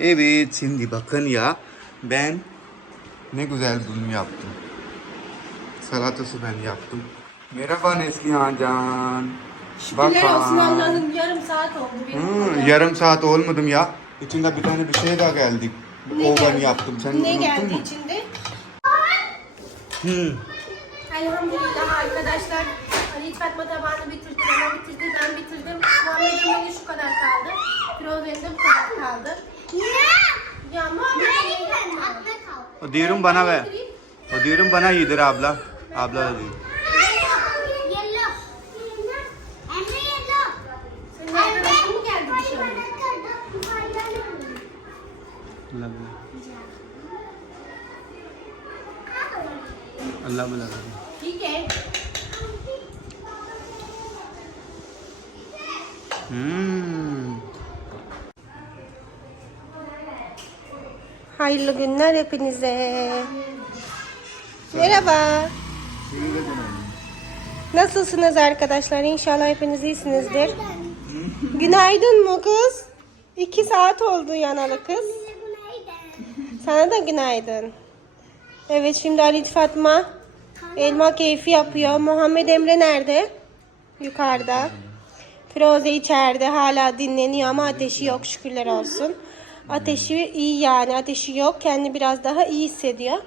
Evet şimdi bakın ya ben ne güzel bunu yaptım. Salatası ben yaptım. Merhaba Neslihan Can. Şükürler olsun Allah'ım yarım saat oldu. Benim Hmm, yarım saat olmadım ya. İçinde bir tane bir şey daha geldi. Ne o ben yaptım. Sen Ne geldi mu? içinde? Hmm. Elhamdülillah arkadaşlar. Ali Fatma tabağını bitirdi, ama bitirdi, ben bitirdim. Muhammed Emin'in şu kadar kaldı. Firoze'nin de bu kadar kaldı. Ya Muhammed O diyorum bana ver. O diyorum bana yedir abla. Abla da değil. Senin arkadaşın mı geldi dışarı? Allah Allah. Allah Allah. İyi ki. Hmm. Hayırlı günler hepinize. Merhaba. Nasılsınız arkadaşlar? İnşallah hepiniz iyisinizdir. Günaydın mı kız? İki saat oldu yanalı kız. Sana da günaydın. Evet şimdi Ali Fatma elma keyfi yapıyor. Muhammed Emre nerede? Yukarıda. Firoze içeride hala dinleniyor ama ateşi yok şükürler olsun. Ateşi iyi yani ateşi yok. Kendi biraz daha iyi hissediyor.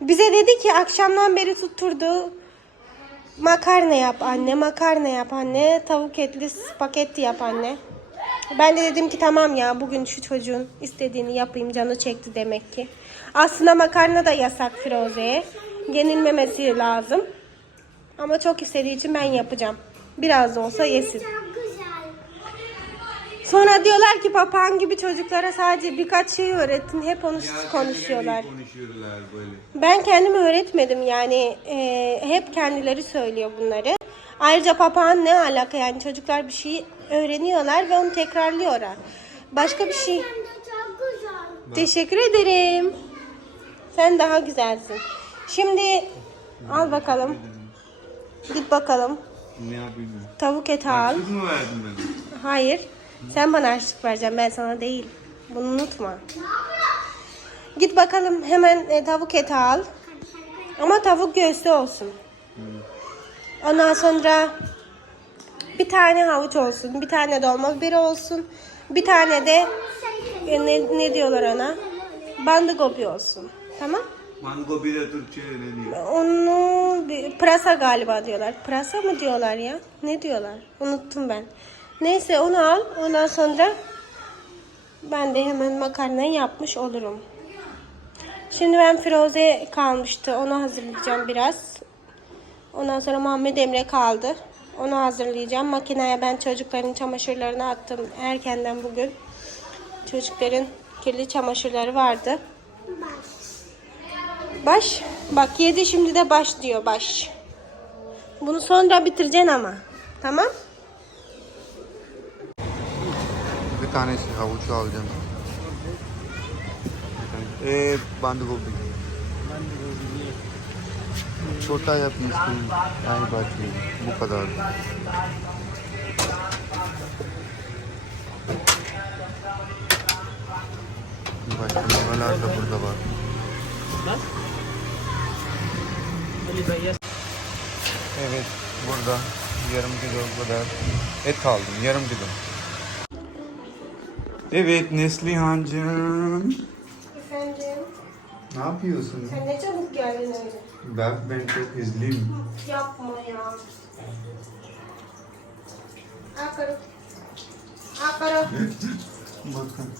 Bize dedi ki akşamdan beri tutturdu. Makarna yap anne, makarna yap anne, tavuk etli spagetti yap anne. Ben de dedim ki tamam ya bugün şu çocuğun istediğini yapayım canı çekti demek ki. Aslında makarna da yasak Firoze'ye. Yenilmemesi lazım. Ama çok istediği için ben yapacağım. Biraz da olsa yesin. Sonra diyorlar ki papağan gibi çocuklara sadece birkaç şey öğretin. Hep onu konuşuyorlar. Konuşuyorlar böyle. Ben kendim öğretmedim yani e, hep kendileri söylüyor bunları. Ayrıca papağan ne alaka yani çocuklar bir şey öğreniyorlar ve onu tekrarlıyorlar. Başka bir şey. Teşekkür ederim. Sen daha güzelsin. Şimdi al bakalım. Git bakalım. Ne yapayım Tavuk eti ben? al. Siz mi verdin bana? Hayır. Sen bana harçlık vereceksin ben sana değil. Bunu unutma. Git bakalım hemen e, tavuk eti al. Ama tavuk göğsü olsun. Ondan sonra bir tane havuç olsun, bir tane dolma biberi olsun, bir tane de e, ne, ne diyorlar ona? Bandı gobi olsun. Tamam? Mango bir de Türkçe ne diyor? Onu bir- pırasa galiba diyorlar. Pırasa mı diyorlar ya? Ne diyorlar? Unuttum ben. Neyse onu al. Ondan sonra ben de hemen makarnayı yapmış olurum. Şimdi ben Firoze kalmıştı. Onu hazırlayacağım biraz. Ondan sonra Muhammed Emre kaldı. Onu hazırlayacağım. Makineye ben çocukların çamaşırlarını attım erkenden bugün. Çocukların kirli çamaşırları vardı. Baş. Bak yedi şimdi de baş diyor baş. Bunu sonra bitireceksin ama. Tamam? Bir tanesi havuç alacağım. Ee, bandı gobi. छोटा yapmıştım. Ay bahçe. Bu kadar. Başka meyveler de burada var. Evet, burada yarım kilo kadar et aldım. Yarım kilo. Evet Neslihan'cığım. Efendim. Ne yapıyorsun? Sen ne çabuk geldin öyle. Ben, ben çok hızlıyım. Yapma ya. Akarı. Akarı. Bakın.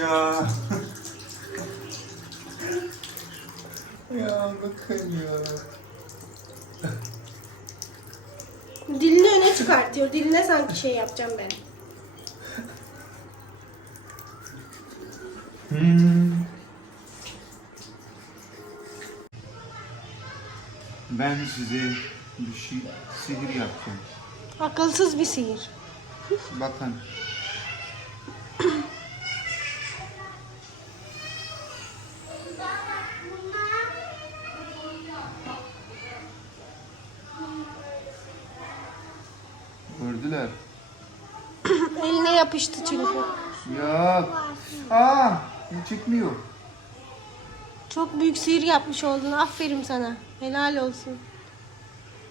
Ya. ya bakın ya. Dilini öne çıkartıyor. Diline sanki şey yapacağım ben. Hmm. Ben size bir şey sihir yapacağım. Akılsız bir sihir. Bakın. Gördüler. Eline yapıştı çünkü. Yok. Aa, bu çıkmıyor. Çok büyük sihir yapmış oldun. Aferin sana. Helal olsun.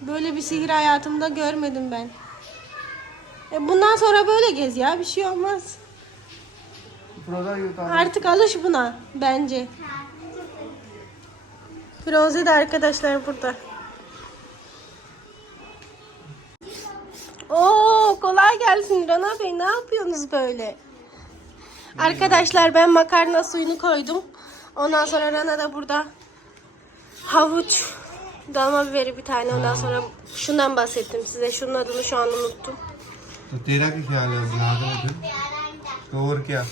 Böyle bir sihir hayatımda görmedim ben. E bundan sonra böyle gez ya. Bir şey olmaz. Burada. Artık alış buna bence. Firoze de arkadaşlar burada. Oo kolay gelsin Rana Bey. Ne yapıyorsunuz böyle? Arkadaşlar ben makarna suyunu koydum. Ondan sonra Rana da burada havuç dolma biberi bir tane. Ondan sonra şundan bahsettim size. Şunun adını şu an unuttum. तो तेरा क्या ख्याल है बना दो फिर तो और क्या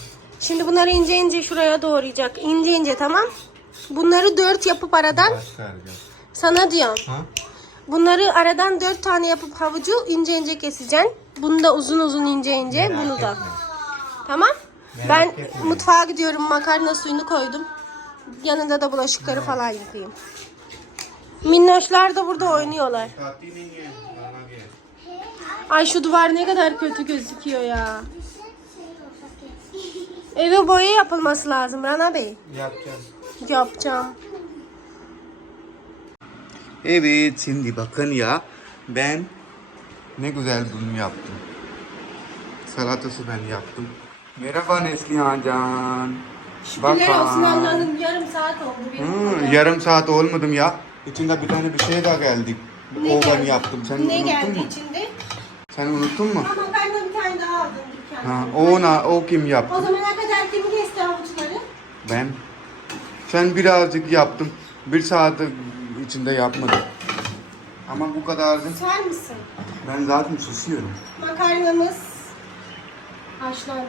Şimdi bunları ince ince şuraya doğrayacak. İnce ince tamam. Bunları dört yapıp aradan बात कर गया sana diyorum. हाँ Bunları aradan dört tane yapıp havucu ince ince keseceksin. Bunu da uzun uzun ince ince. Bunu da. Tamam. Ben etmeyin. mutfağa gidiyorum makarna suyunu koydum. Yanında da bulaşıkları evet. falan yıkayayım. Minnoşlar da burada oynuyorlar. Ay şu duvar ne kadar kötü gözüküyor ya. Eve boya yapılması lazım Rana Bey. Yapacağım. Yapacağım. Evet şimdi bakın ya ben ne güzel bunu yaptım. Salatası ben yaptım. Merhaba Neslihan Can. Şükürler olsun Allah'ım yarım saat oldu. benim Hmm, kadar. yarım saat olmadım ya. İçinde bir tane bir şey daha geldi. Ne o ben geldi? yaptım. Sen Ne unuttun geldi mu? içinde? Sen unuttun mu? Ama ben de bir tane daha aldım dükkandan. Ha, o, na, o kim O yaptı? zamana kadar kim kesti havuçları? Ben. Sen birazcık yaptım. Bir saat içinde yapmadım. Ama bu kadardı. Susar mısın? Ben zaten susuyorum. Makarnamız haşlandı.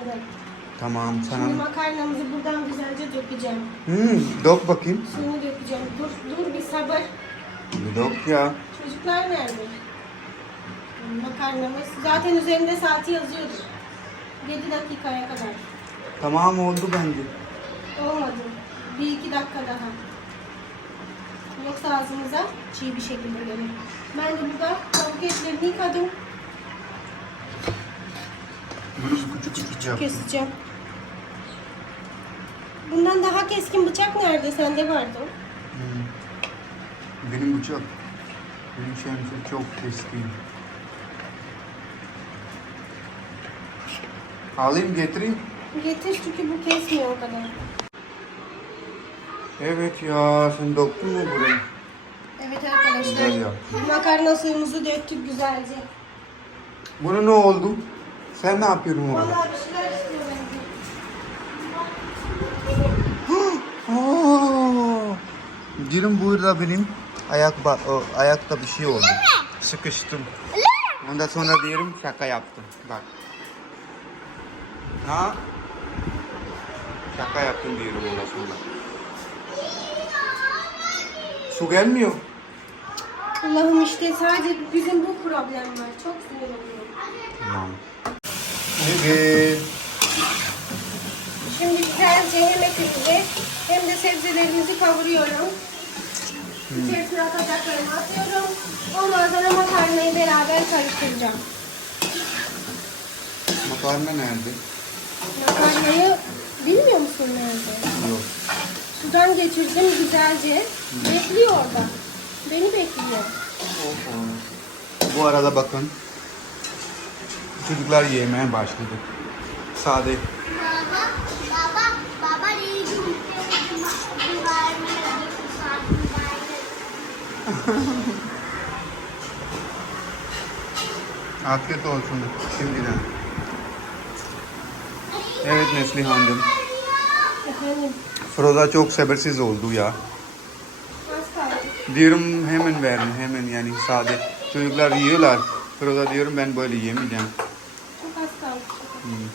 Tamam Şimdi sana. makarnamızı buradan güzelce dökeceğim. Hmm, dök bakayım. Suyunu dökeceğim. Dur, dur bir sabır. Bir dök ya. Çocuklar nerede? Makarnamız. Zaten üzerinde saati yazıyordu. 7 dakikaya kadar. Tamam oldu bence. Olmadı. Bir iki dakika daha. Yoksa ağzımıza çiğ bir şekilde gelir. Ben de burada tavuk etlerini yıkadım. Bunu küçük. Keseceğim. Bundan daha keskin bıçak nerede? Sende vardı. Hmm. Benim bıçak. Benim şemsiye çok keskin. Alayım getireyim. Getir çünkü bu kesmiyor o kadar. Evet ya sen döktün mü buraya? Evet Güzel arkadaşlar. yaptın. Makarna suyumuzu döktük güzelce. Buna ne oldu? Sen ne yapıyorsun orada? Vallahi bir şeyler istiyor bence. Oo! Diyorum burada benim ayak ba- o, ayakta bir şey oldu. Sıkıştım. Ondan sonra diyorum şaka yaptım. Bak. Ha? Şaka yaptım diyorum ondan sonra. Su gelmiyor. Allah'ım işte sadece bizim bu problem var. Çok sinir oluyorum. Tamam. Evet. Şimdi güzelce hem etimizi hem de sebzelerimizi kavuruyorum. İçerisine atacaklarımı atıyorum. Ondan sonra makarnayı beraber karıştıracağım. Makarna nerede? Makarnayı bilmiyor musun nerede? Yok. Sudan geçirdim güzelce. Bekliyor orada. Beni bekliyor. Oho. Bu arada bakın. Çocuklar yemeye başladı. Sade. Baba, baba, baba. Afiyet olsun şimdiden. Evet Neslihan'cığım. Efendim. Froza çok sabırsız oldu ya. Diyorum hemen verin hemen yani sade. Çocuklar yiyorlar. Froza diyorum ben böyle yemeyeceğim. Çok kaldı.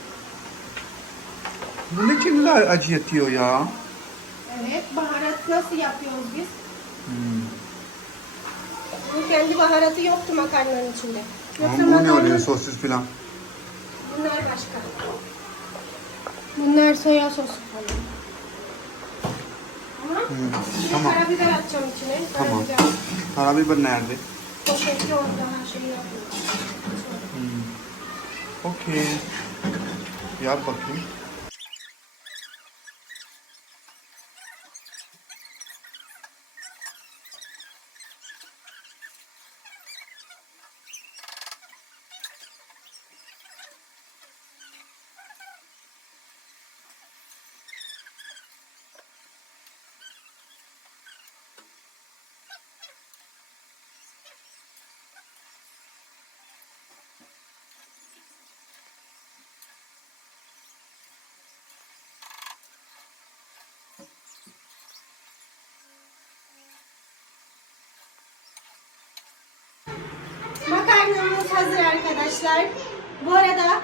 Bu ne kimler acı yatıyor ya? Evet. Baharat nasıl yapıyoruz biz? Hmm. Bu kendi baharatı yoktu makarnanın içinde. Ama Yoksa bu ne makarna- oluyor sosis falan? Bunlar başka. Bunlar soya sosu falan. Tamam. Hmm, Şimdi Tamam. karabiber atacağım içine. Tamam. Karabiber. Karabiber nerede? Poşetli orada her şeyi yapıyorum. Hmm. Okey. Yap bakayım. Makarnamız hazır arkadaşlar. Bu arada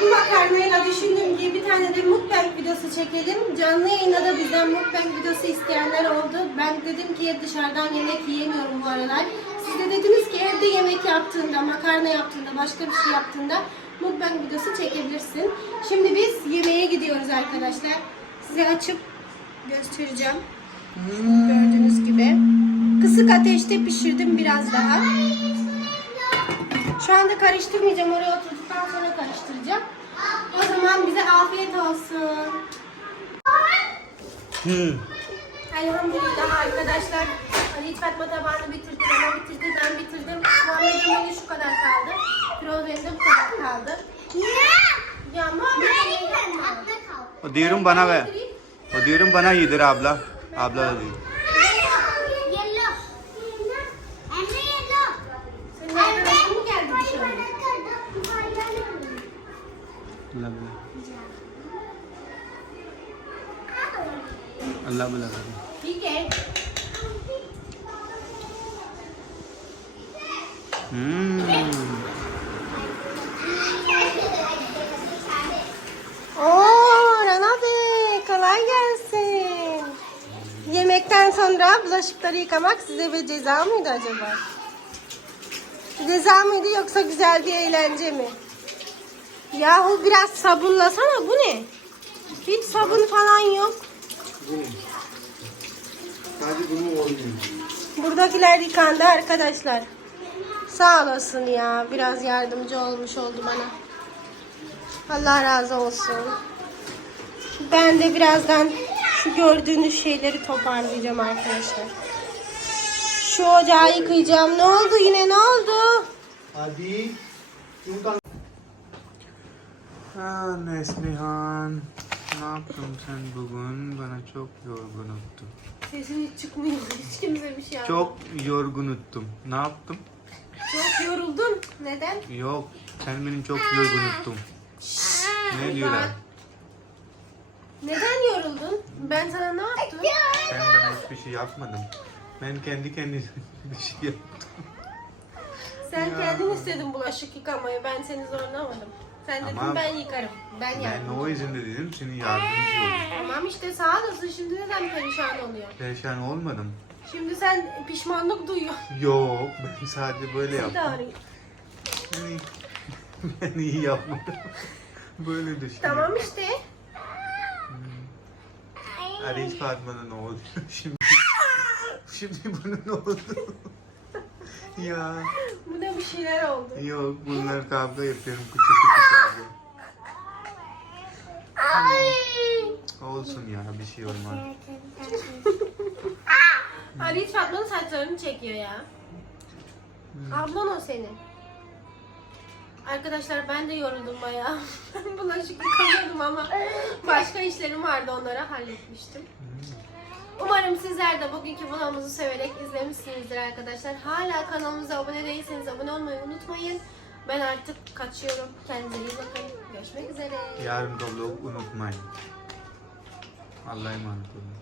bu makarnayla düşündüğüm gibi bir tane de mukbang videosu çekelim. Canlı yayında da bizden mukbang videosu isteyenler oldu. Ben dedim ki dışarıdan yemek yiyemiyorum bu aralar. Siz de dediniz ki evde yemek yaptığında, makarna yaptığında, başka bir şey yaptığında mukbang videosu çekebilirsin. Şimdi biz yemeğe gidiyoruz arkadaşlar. Size açıp göstereceğim. Gördüğünüz gibi. Kısık ateşte pişirdim biraz daha. Şu anda karıştırmayacağım. Oraya oturduktan sonra karıştıracağım. O zaman bize afiyet olsun. Hmm. Elhamdülillah arkadaşlar. Ali Fatma tabağını bitirdi. Ama bitirdi. Ben bitirdim. Muhammed Emin'in şu kadar kaldı. Firoze'nin de bu kadar kaldı. Ne? Ya Muhammed kal. O diyorum bana ver. O diyorum bana yedir abla. Abla da diyor. Yellow. Emre yellow. Senin arkadaşın mı geldi dışarı? Allah Allah. Allah Allah. İyi gel. Hmm. Oo Rana Bey kolay gelsin. Yemekten sonra bulaşıkları yıkamak size bir ceza mıydı acaba? Ceza mıydı yoksa güzel bir eğlence mi? Yahu biraz sabunlasana bu ne? Hiç sabun falan yok. Sadece bunu oynuyor. Buradakiler yıkandı arkadaşlar. Sağ olasın ya. Biraz yardımcı olmuş oldu bana. Allah razı olsun. Ben de birazdan şu gördüğünüz şeyleri toparlayacağım arkadaşlar. Şu ocağı yıkayacağım. Ne oldu yine ne oldu? Hadi. Ha Neslihan. Ne yaptın sen bugün? Bana çok yorgun ettin. Sesin hiç çıkmıyor. Hiç kimse bir şey yapmıyor. Çok yorgun ettim. Ne yaptım? Çok yoruldun. Neden? Yok. Sen beni çok yorgun ettin. Ne diyorlar? Neden yoruldun? Ben sana ne yaptım? Sen bana hiçbir şey yapmadın. Ben kendi kendime bir şey yaptım. Sen kendin istedin bulaşık yıkamayı. Ben seni zorlamadım. Sen dedin Ama ben yıkarım. Ben Ben yardım. o yüzden de dedim senin yardımcı olayım. Tamam işte sağ olasın. Şimdi neden perişan oluyor? Perişan olmadım. Şimdi sen pişmanlık duyuyorsun. Yok ben sadece böyle Bir de yaptım. arayayım. Yani ben iyi yapmadım. Böyle düşünüyorum. Tamam işte. Arayış Fatma'da ne oldu? Şimdi Şimdi bunun ne oldu? ya Bu da bir şeyler oldu. yok bunlar kavga yapıyorum küçük küçük kavga. Olsun ya bir şey olmaz. Ali hiç Fatma'nın saçlarını çekiyor ya. Ablan o senin. Arkadaşlar ben de yoruldum bayağı. Bulaşık yıkamıyordum ama başka işlerim vardı onları halletmiştim. Umarım sizler de bugünkü vlogumuzu severek izlemişsinizdir arkadaşlar. Hala kanalımıza abone değilseniz abone olmayı unutmayın. Ben artık kaçıyorum. Kendinize iyi bakın. Görüşmek üzere. Yarın da vlog unutmayın. আল্লাহ মান করবে